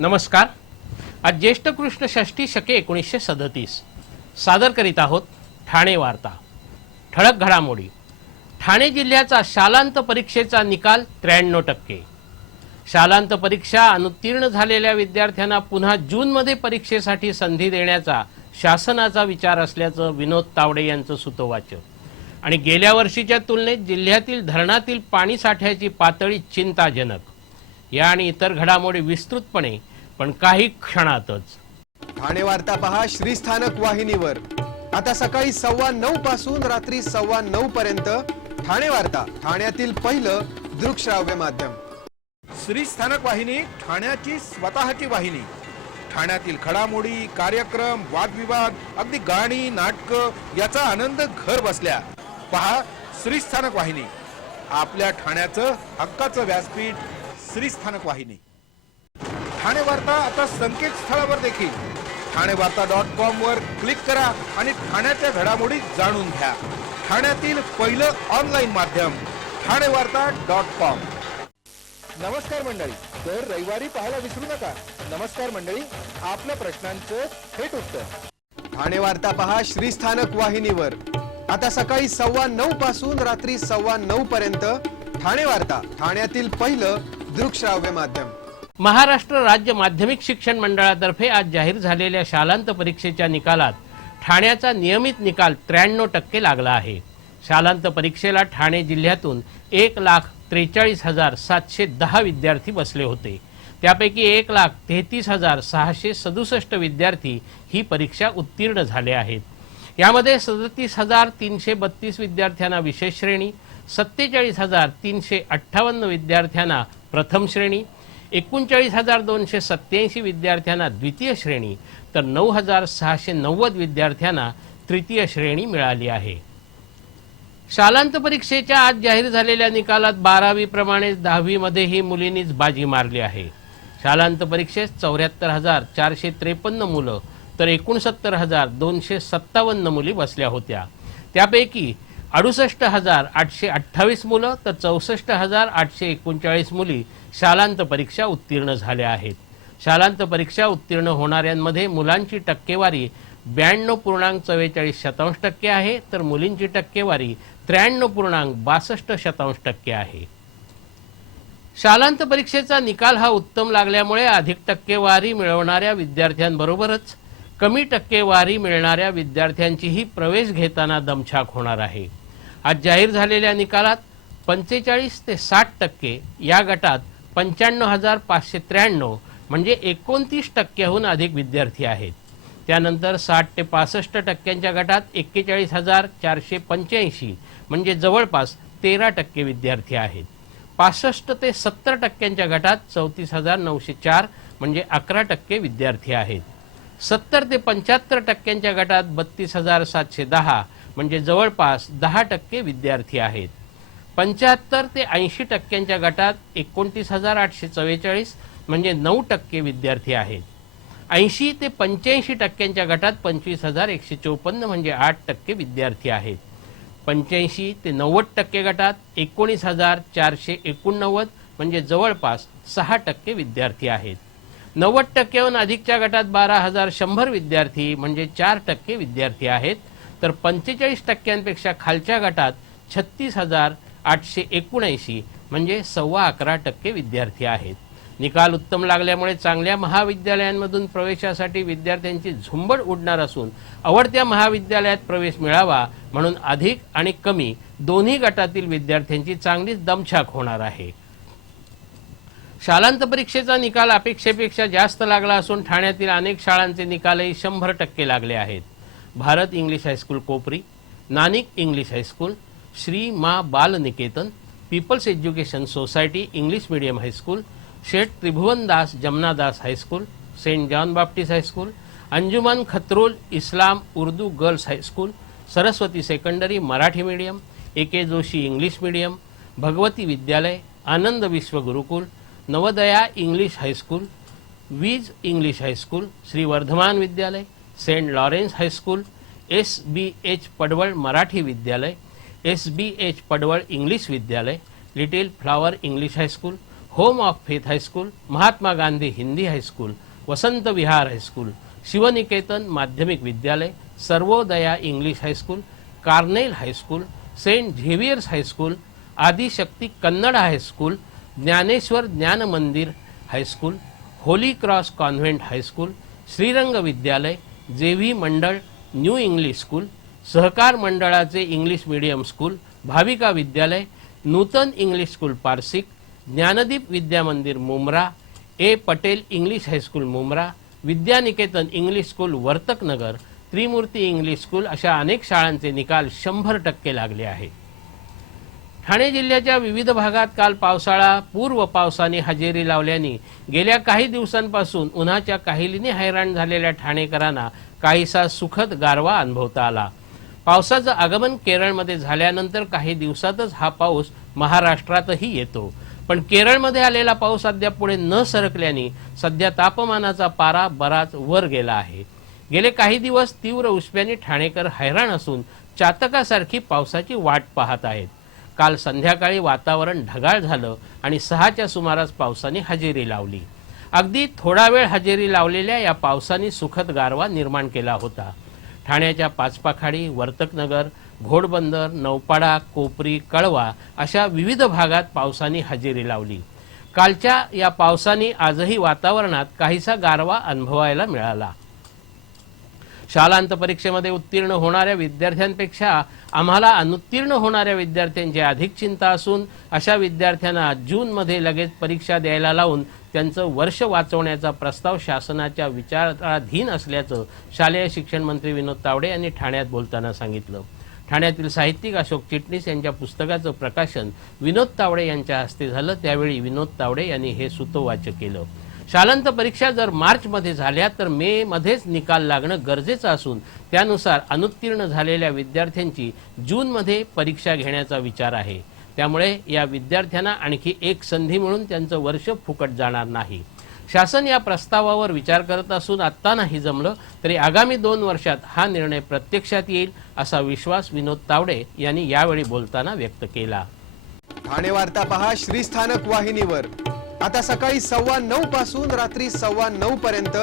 नमस्कार। आज ज्येष्ठ कृष्ण षष्ठी शके 1937 सादर करीत आहोत ठाणे वार्ता। ठळक घडामोडी। ठाणे जिल्ह्याचा शालांत परीक्षेचा निकाल 93%। शालांत परीक्षा अनुत्तीर्ण झालेल्या विद्यार्थ्यांना पुन्हा जूनमध्ये परीक्षेसाठी संधी देण्याचा शासनाचा विचार असल्याचं विनोद तावडे यांचं सुतोवाच। आणि गेल्या वर्षीच्या तुलनेत जिल्ह्यातील धरणातील पाणी साठ्याची पातळी चिंताजनक। या आणि इतर घडामोडी विस्तृतपणे पण काही क्षणातच। ठाणे वार्ता पहा श्रीस्थानक वाहिनीवर। आता सकाळी 9:15 पासून रात्री 9:15 पर्यंत ठाणे वार्ता, ठाण्यातील पहिलं दृकश्राव्य माध्यम। श्रीस्थानक वाहिनी ठाण्याची स्वतःची वाहिनी। ठाण्यातील घडामोडी, कार्यक्रम, वादविवाद, अगदी गाणी, नाटक याचा आनंद घर बसल्या पहा श्रीस्थानक वाहिनी। आपल्या ठाण्याचं हक्काचं व्यासपीठ श्रीस्थानक वाहिनी। ठाणे वार्ता आता संकेतस्थळावर देखील ठाणेवार्ता.com वर क्लिक करा आणि ठाण्याच्या घडामोडी जाणून घ्या। ठाण्यातील पहिलं ऑनलाईन माध्यम ठाणेवार्ता.com। नमस्कार मंडळी, दर रविवारी पाहायला विसरू नका। नमस्कार मंडळी, आपल्या प्रश्नांचं थेट उत्तर। ठाणे वार्ता पहा श्रीस्थानक वाहिनीवर। आता सकाळी 9:15 पासून रात्री 9:15 पर्यंत ठाणे वार्ता, ठाण्यातील पहिलं दृकश्राव्य माध्यम। महाराष्ट्र राज्य माध्यमिक शिक्षण मंडळातर्फे आज जाहीर झालेल्या शालांत परीक्षेच्या निकालात ठाण्याचा नियमित निकाल 93% लागला आहे। शालांत परीक्षेला ठाणे जिल्ह्यातून 1,43,710 विद्यार्थी बसले होते। त्यापैकी 1,33,667 विद्यार्थी ही परीक्षा उत्तीर्ण झाले आहेत। यामध्ये 37,332 विद्यार्थ्यांना विशेष श्रेणी, 47,358 विद्यार्थ्यांना प्रथम श्रेणी, 39,287 विद्यार्थ्यांना द्वितीय श्रेणी तर 9,690 विद्यार्थ्यांना तृतीय श्रेणी मिळाली आहे। शालांत परीक्षेच्या आज जाहीर झालेल्या निकालात 12वी प्रमाणे 10वी मध्येही मुलींनीच बाजी मारली आहे। शालांत परीक्षेत 74,453 मुलं तर 69,257 मुली बसल्या होत्या। त्यापैकी 68,828 मुलं तर 64,839 मुली शालांत परीक्षा उत्तीर्ण झाल्या आहेत। शालांत परीक्षा उत्तीर्ण होणाऱ्यांमध्ये मुलांची टक्केवारी 92.44% आहे तर मुलींची टक्केवारी 93.62% आहे। शालांत परीक्षेचा निकाल हा उत्तम लागल्यामुळे अधिक टक्केवारी मिळवणाऱ्या विद्यार्थ्यांबरोबरच कमी टक्केवारी मिळणाऱ्या विद्यार्थ्यांचीही प्रवेश घेताना दमछाक होणार आहे। आज जाहीर झालेल्या निकालात 45 ते 60% या गटात 95,593 म्हणजे 29% अधिक विद्यार्थी आहेत। त्यानंतर 60 ते 65% गटात 41,485 म्हणजे जवळपास 13% विद्यार्थी आहेत। 65 ते 70% गटात 34,904 म्हणजे 11% विद्यार्थी आहेत। 70 ते 75% गटात 32,710 म्हणजे जवळपास 10% विद्यार्थी आहेत। 75 ते 80% गटात 29,844 म्हणजे 9% विद्यार्थी आहेत। 80 ते 85% गटात 25,154 म्हणजे 8% विद्यार्थी आहेत। 85 ते 90% गटात 19,489 म्हणजे जवळपास 6% विद्यार्थी आहेत। 90%हून अधिकच्या गटात 12,100 विद्यार्थी म्हणजे 4% विद्यार्थी आहेत तर 45% खालच्या गटात 36,879 म्हणजे 11.25% विद्यार्थी आहेत। निकाल उत्तम लागल्यामुळे चांगल्या महाविद्यालयांमधून प्रवेशासाठी विद्यार्थ्यांची झुंबड उडणार असून आवडत्या महाविद्यालयात प्रवेश मिळावा म्हणून अधिक आणि कमी दोन्ही गटातील विद्यार्थ्यांची चांगलीच दमछाक होणार आहे। शालांत परीक्षेचा निकाल अपेक्षेपेक्षा जास्त लागला असून ठाण्यातील अनेक शाळांचे निकालही 100% लागले आहेत। Bharat English high school Kopri, Nanik English high school, Shri Ma Bal Niketan, People's Education Society English medium high school, Sheth Tribhuvan Das Jamnadas high school, Saint John Baptist high school, Anjuman Khatrol Islam Urdu girls high school, Saraswati secondary Marathi medium, A K. Joshi English medium, Bhagwati Vidyalaya, Anand Vishwa Gurukul, Navodaya English high school, वीज English high school, Shri Vardhaman Vidyalaya, Saint Lawrence high school, एस.बी.एच. पडवळ मराठी विद्यालय, एस.बी.एच. Padwal English Vidyalaya, Little Flower English high school, Home of Faith high school, Mahatma Gandhi Hindi high school, Vasant Vihar high school, Shivniketan माध्यमिक Vidyalaya, Sarvodaya English high school, Cornell high school, Saint Xavier's high school, Adishakti Kannada high school, Dnyaneshwar Dnyan Mandir high school, Holy Cross Convent high school, Shrirang Vidyalaya, J V मंडळ new English school, सहकार मंडळाचे English medium school, Bhavika विद्यालय, नूतन English school Parsik, Gyandeep विद्या मंदिर मुंब्रा, ए Patel English high school Mumbra, विद्यानिकेतन English school Vartak Nagar, त्रिमूर्ती English school अशा अनेक शाळांचे निकाल 100% लागले आहेत. ठाणे जिल्ह्याच्या विविध भागात काल पावसाळा पूर्व पावसाने हजेरी लावल्याने गेल्या काही दिवसांपासून उन्हाच्या काहिलीने हैराण झालेल्या ठाणेकरांना काहीसा सुखद गारवा अनुभवता आला. पावसाचं आगमन केरळमध्ये झाल्यानंतर काही दिवसातच हा पाऊस महाराष्ट्रातही येतो. पण केरळमध्ये आलेला पाऊस अद्याप पुढे न सरकल्याने सध्या तापमानाचा पारा बराच वर गेला आहे. गेले काही दिवस तीव्र उष्म्याने ठाणेकर हैराण असून चातकासारखी पावसाची वाट पाहत आहेत. काल संध्याकाळी वातावरण ढगाळ झालं आणि 6च्या सुमारास पावसाने हजेरी लावली. अगदी थोडा वेळ हजेरी लावलेल्या या पावसाने सुखद गारवा निर्माण केला होता. ठाण्याच्या पाचपाखाडी, वर्तकनगर, घोडबंदर, नौपाडा, कोपरी, कळवा अशा विविध भागात पावसाने हजेरी लावली. कालच्या या पावसाने आजही वातावरणात काहीसा गारवा अनुभवायला मिळाला. शालांत परीक्षेमध्ये उत्तीर्ण होणाऱ्या विद्यार्थ्यांपेक्षा आम्हाला अनुत्तीर्ण होणाऱ्या विद्यार्थ्यांची अधिक चिंता असून अशा विद्यार्थ्यांना जूनमध्ये लगेच परीक्षा द्यायला लावून त्यांचं वर्ष वाचवण्याचा प्रस्ताव शासनाच्या विचाराधीन असल्याचं शालेय शिक्षण मंत्री विनोद तावडे यांनी ठाण्यात बोलताना सांगितलं. ठाण्यातील साहित्यिक अशोक चिटणीस यांच्या पुस्तकाचं प्रकाशन विनोद तावडे यांच्या हस्ते झालं. त्यावेळी विनोद तावडे यांनी हे सूतोवाच केलं. शालांत परीक्षा जर मार्चमध्ये झाल्या तर मे मध्येच निकाल लागणं गरजेचं असून त्यानुसार अनुत्तीर्ण झालेल्या विद्यार्थ्यांची जूनमध्ये परीक्षा घेण्याचा विचार आहे. त्यामुळे या विद्यार्थ्यांना आणखी एक संधी मिळून त्यांचं वर्ष फुकट जाणार नाही. शासन या प्रस्तावावर विचार करत असून आत्ता नाही जमलं तरी आगामी 2 वर्षात हा निर्णय प्रत्यक्षात येईल असा विश्वास विनोद तावडे यांनी यावेळी बोलताना व्यक्त केला. ठाणे वार्ता पहा श्रीस्थानक वाहिनीवर. आता सकाळी 9:15 पासून रात्री 9:15 पर्यंत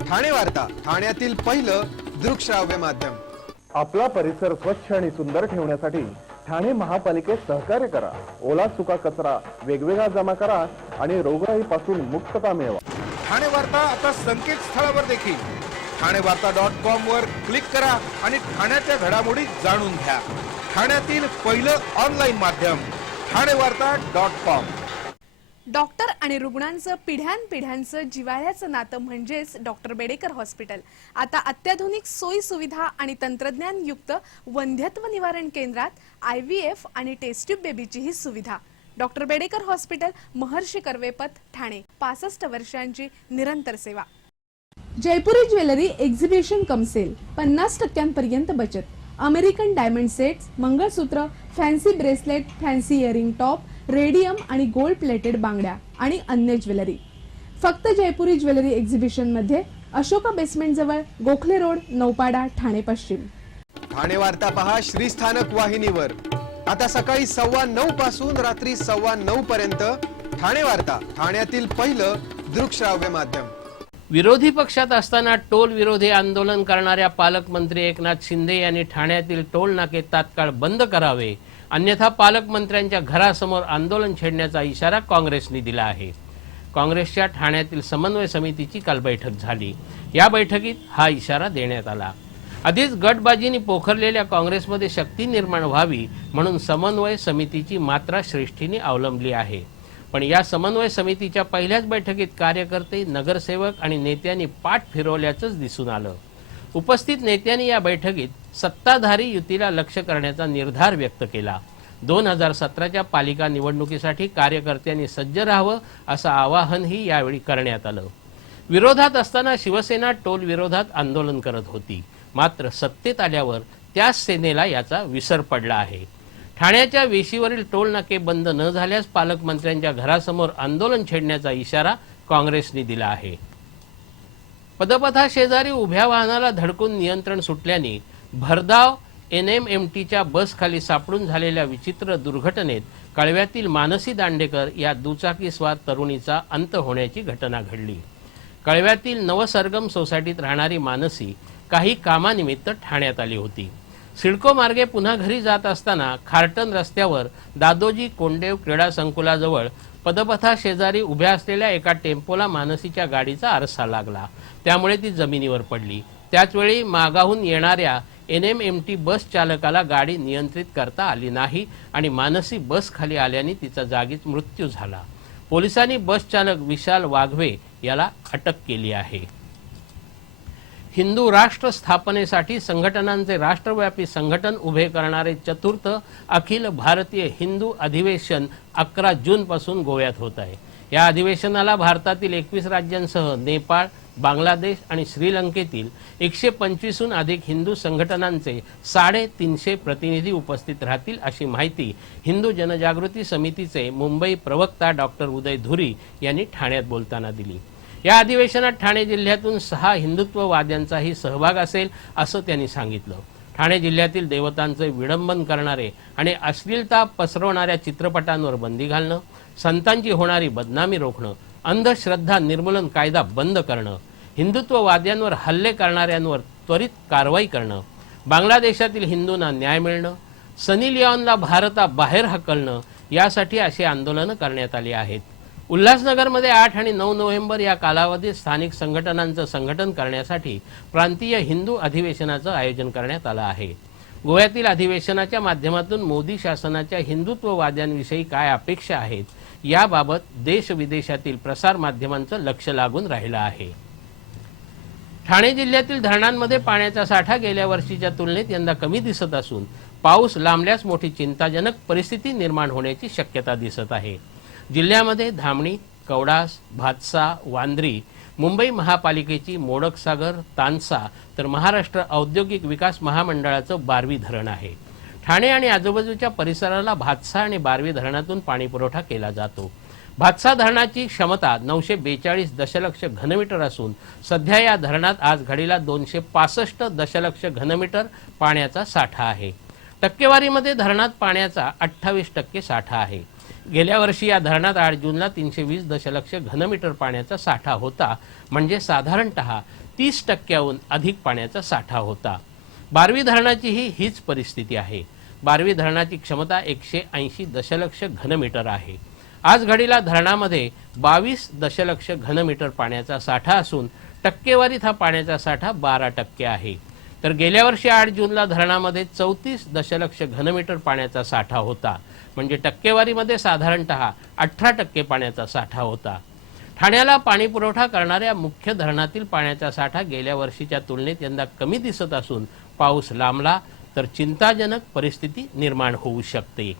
ठाणे वार्ता, ठाण्यातील पहिलं दृकश्राव्य माध्यम. आपला परिसर स्वच्छ आणि सुंदर ठेवण्यासाठी ठाणे महापालिकेत सहकार्य करा. ओला सुका कचरा वेगवेगळा जमा करा आणि रोगराईपासून मुक्तता मिळवा. ठाणे वार्ता आता संकेतस्थळावर देखील ठाणेवार्ता.com वर क्लिक करा आणि ठाण्याच्या घडामोडी जाणून घ्या. ठाण्यातील पहिलं ऑनलाईन माध्यम ठाणेवार्ता.com. डॉक्टर आणि रुग्णांचं पिढ्यानपिढ्यांचं जिव्हाळ्याचं नातं म्हणजेच डॉक्टर बेडेकर हॉस्पिटल. आता अत्याधुनिक सोयी सुविधा आणि तंत्रज्ञान युक्त वंध्यत्व निवारण केंद्रात IVF आणि टेस्ट ट्यूब बेबीचीही सुविधा. Doctor Bedekar hospital, Maharshi Karvepath, Thane. 65 वर्षांची निरंतर सेवा. Jaipuri jewellery exhibition cum sale. 50% बचत. American diamond sets, mangalsutra, fancy bracelet, fancy earring top, radium आणि गोल्ड प्लेटेड बांगड्या आणि अन्य ज्वेलरी फक्त जयपुरी ज्वेलरी एक्झिबिशन मध्ये, अशोका बेसमेंट जवळ, गोखले रोड, नौपाडा, ठाणे पश्चिम. ठाणे वार्ता पहा श्रीस्थानक वाहिनीवर. आता सकाळी 9:15 पासून रात्री 9:15 पर्यंत ठाणे वार्ता, ठाण्यातील पहिलं दृकश्राव्य माध्यम. विरोधी पक्षात असताना टोल विरोधी आंदोलन करणाऱ्या पालकमंत्री एकनाथ शिंदे यांनी ठाण्यातील टोल नाके तात्काळ बंद करावे, अन्यथा पालकमंत्र्यांच्या घरासमोर आंदोलन छेडण्याचा इशारा काँग्रेसने दिला आहे. काँग्रेसच्या ठाण्यातील समन्वय समितीची काल बैठक झाली. या बैठकीत हा इशारा देण्यात आला. आधीच गटबाजीने पोखरलेल्या काँग्रेसमध्ये शक्ती निर्माण व्हावी म्हणून समन्वय समितीची मात्रा श्रेष्ठीने अवलंबली आहे. पण या समन्वय समितीच्या पहिल्याच बैठकीत कार्यकर्ते, नगरसेवक आणि नेत्यांनी पाठ फिरवल्याचंच दिसून आलं. उपस्थित नेत्यांनी या बैठकीत सत्ताधारी युतीला लक्ष्य करण्याचा निर्धार व्यक्त केला. 2017च्या पालिका निवडणुकीसाठी कार्यकर्त्यांनी सज्ज राहावं असं आवाहनही यावेळी करण्यात आलं. विरोधात असताना शिवसेना टोल विरोधात आंदोलन करत होती. मात्र सत्तेत आल्यावर त्याच सेनेला याचा विसर पडला आहे. ठाण्याच्या वेशीवरील टोल नाके बंद न झाल्यास पालकमंत्र्यांच्या घरासमोर आंदोलन छेडण्याचा इशारा काँग्रेसने दिला आहे. पदपथाशेजारी उभ्या वाहनाला धडकून नियंत्रण सुटल्याने भरधाव NMMTच्या बसखाली सापडून झालेल्या विचित्र दुर्घटनेत कळव्यातील मानसी दांडेकर या दुचाकीस्वार तरुणीचा अंत होण्याची घटना घडली. कळव्यातील नवसरगम सोसायटीत राहणारी मानसी काही कामानिमित्त ठाण्यात आली होती. सिडको मार्गे पुन्हा घरी जात असताना खारटन रस्त्यावर दादोजी कोंडेव क्रीडा संकुलाजवळ पदपथा शेजारी उभ्या असलेल्या एका टेम्पोला मानसीच्या गाडीचा आरसा लागला. त्यामुळे ती जमिनीवर पडली. त्याचवेळी मागाहून येणाऱ्या NMMT बस चालकाला गाडी नियंत्रित करता आली नाही आणि मानसी बस खाली आल्याने तिचा जागीच मृत्यू झाला. पोलिसांनी बस चालक विशाल वाघवे याला अटक केली आहे. हिंदू राष्ट्र स्थापनेसाठी संघटनांचे राष्ट्रव्यापी संघटन उभे करणारे चतुर्थ अखिल भारतीय हिंदू अधिवेशन 11 जूनपासून गोव्यात होत आहे. या अधिवेशनाला भारतातील 21 राज्यांसह नेपाळ, बांगलादेश आणि श्रीलंकेतील 125हून अधिक हिंदू संघटनांचे 350 प्रतिनिधी उपस्थित राहतील अशी माहिती हिंदू जनजागृती समितीचे मुंबई प्रवक्ता डॉक्टर उदय धुरी यांनी ठाण्यात बोलताना दिली. या अधिवेशनात ठाणे जिल्ह्यातून 6 हिंदुत्ववाद्यांचाही सहभाग असेल असं त्यांनी सांगितलं. ठाणे जिल्ह्यातील देवतांचे विडंबन करणारे आणि अश्लीलता पसरवणाऱ्या चित्रपटांवर बंदी घालणं, संतांची होणारी बदनामी रोखणं, अंधश्रद्धा निर्मूलन कायदा बंद करणं, हिंदुत्ववाद्यांवर हल्ले करणाऱ्यांवर त्वरित कारवाई करणं, बांगलादेशातील हिंदूंना न्याय मिळणं, सनी लिऑनला भारताबाहेर हकलणं यासाठी अशी आंदोलनं करण्यात आली आहेत. उल्हासनगरमध्ये 8 आणि 9 नोव्हेंबर या कालावधीत स्थानिक संघटनांचं संघटन करण्यासाठी प्रांतीय हिंदू अधिवेशनाचं आयोजन करण्यात आलं आहे. गोव्यातील अधिवेशनाच्या माध्यमातून मोदी शासनाच्या हिंदुत्ववाद्यांविषयी काय अपेक्षा आहेत याबाबत देश विदेशातील प्रसार माध्यमांचं लक्ष लागून राहिलं आहे. ठाणे जिल्ह्यातील धरणांमध्ये पाण्याचा साठा गेल्या वर्षीच्या तुलनेत यंदा कमी दिसत असून पाऊस लांबल्यास मोठी चिंताजनक परिस्थिती निर्माण होण्याची शक्यता दिसत आहे. जिल्ह्यामध्ये धामणी, कवडास, भातसा, वांद्री, मुंबई महापालिकेची मोडकसागर, तानसा तर महाराष्ट्र औद्योगिक विकास महामंडळाचं बारवी धरण आहे. ठाणे आणि आजूबाजूच्या परिसराला भातसा आणि बारवी धरणातून पाणी पुरवठा केला जातो. भातसा धरणाची क्षमता 942 दशलक्ष घनमीटर असून सध्या या धरणात आज घडीला 265 दशलक्ष घनमीटर पाण्याचा साठा आहे. टक्केवारीमध्ये धरणात पाण्याचा 28% साठा आहे. गेल्या वर्षी या धरणात 8 जूनला 320 दशलक्ष घनमीटर पाण्याचा साठा होता, म्हणजे साधारणतः 30% अधिक पाण्याचा साठा होता. बारवी धरणाचीही हीच परिस्थिती आहे. बारवी धरणाची क्षमता 180 दशलक्ष घनमीटर आहे. आज घडीला धरणामध्ये 22 दशलक्ष घनमीटर पाण्याचा साठा असून टक्केवारीत हा पाण्याचा साठा 12% आहे. तर गेल्या वर्षी 8 जूनला धरणामध्ये 34 दशलक्ष घनमीटर पाण्याचा साठा होता, म्हणजे टक्केवारीमध्ये साधारणतः 18% पाण्याचा साठा होता. ठाण्याला पाणी पुरवठा करणाऱ्या मुख्य धरणातील पाण्याचा साठा गेल्या वर्षीच्या तुलनेत यंदा कमी दिसत असून पाऊस लांबला तर चिंताजनक परिस्थिती निर्माण होऊ शकते.